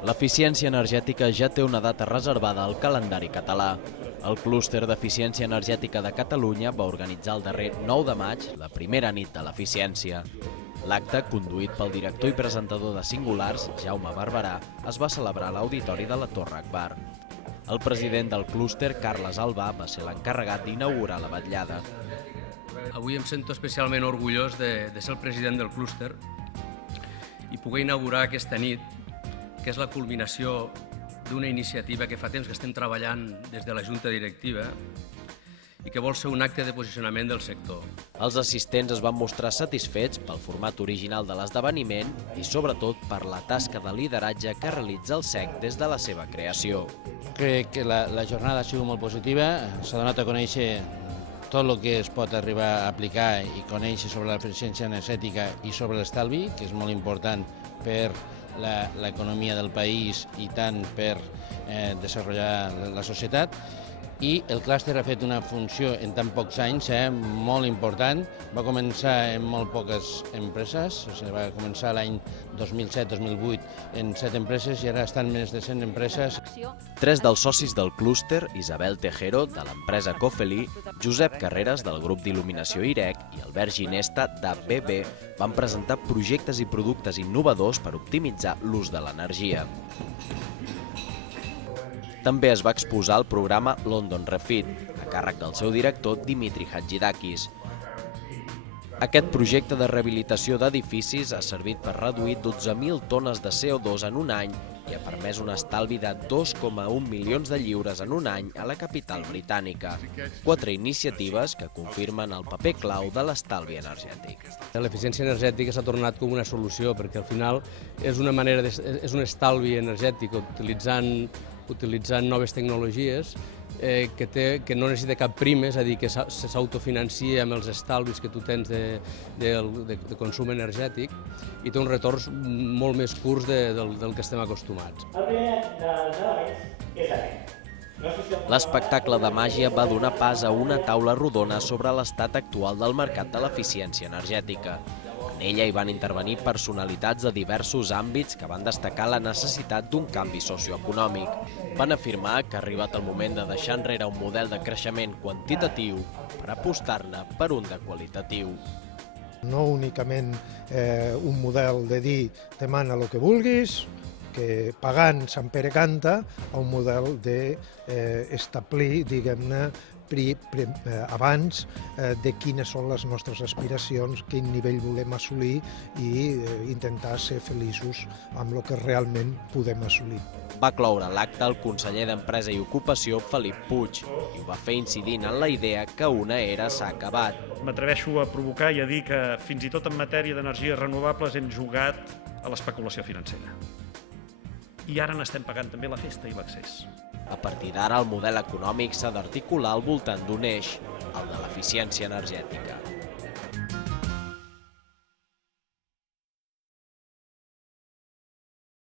L'eficiència energètica ja té una data reservada al calendari català. El Clúster d'Eficiència Energètica de Catalunya va organitzar el darrer 9 de maig la primera nit de l'eficiència. L'acte, conduït pel director i presentador de Singulars, Jaume Barberà, es va celebrar a l'auditori de la Torre Akbar. El president del clúster, Carles Albà, va ser l'encarregat d'inaugurar la vetllada. Avui em sento especialment orgullós de ser el president del clúster i poder inaugurar aquesta nit, que és la culminació d'una iniciativa que fa temps que estem treballant des de la Junta Directiva i que vol ser un acte de posicionament del sector. Els assistents es van mostrar satisfets pel format original de l'esdeveniment i sobretot per la tasca de lideratge que realitza el SEC des de la seva creació. Crec que la jornada ha sigut molt positiva, s'ha donat a conèixer tot el que es pot arribar a aplicar i conèixer sobre l'eficiència energètica i sobre l'estalvi, que és molt important per l'economia del país i tant per desenvolupar la societat. I el clúster ha fet una funció en tan pocs anys molt important. Va començar en molt poques empreses, va començar l'any 2007-2008 en 7 empreses i ara estan més de 100 empreses. 3 dels socis del clúster, Isabel Tejero, de l'empresa Cofeli, Josep Carreras, del grup d'il·luminació IREC i Albert Ginesta, d'ABB, van presentar projectes i productes innovadors per optimitzar l'ús de l'energia. També es va exposar el programa London Refit, a càrrec del seu director Dimitri Hadjidakis. Aquest projecte de rehabilitació d'edificis ha servit per reduir 12.000 tones de CO2 en un any i ha permès un estalvi de 2,1 milions de lliures en un any a la capital britànica. 4 iniciatives que confirmen el paper clau de l'estalvi energètic. L'eficiència energètica s'ha tornat com una solució perquè al final és una manera és un estalvi energètic utilitzant noves tecnologies que no necessita cap prima, és a dir, que s'autofinancia amb els estalvis que tu tens de consum energètic i té uns retorns molt més curts del que estem acostumats. L'espectacle de màgia va donar pas a una taula rodona sobre l'estat actual del mercat de l'eficiència energètica. En ella hi van intervenir personalitats de diversos àmbits que van destacar la necessitat d'un canvi socioeconòmic. Van afirmar que ha arribat el moment de deixar enrere un model de creixement quantitatiu per apostar-ne per un de qualitatiu. No únicament un model de dir demana el que vulguis, que pagant Sant Pere canta, a un model d'establir, diguem-ne, abans de quines són les nostres aspiracions, quin nivell volem assolir i intentar ser feliços amb el que realment podem assolir. Va cloure l'acte el conseller d'Empresa i Ocupació, Felip Puig, i ho va fer incidint en la idea que una era s'ha acabat. M'atreveixo a provocar i a dir que fins i tot en matèria d'energies renovables hem jugat a l'especulació financera. I ara n'estem pagant també la festa i l'accés. A partir d'ara, el model econòmic s'ha d'articular al voltant d'un eix, el de l'eficiència energètica.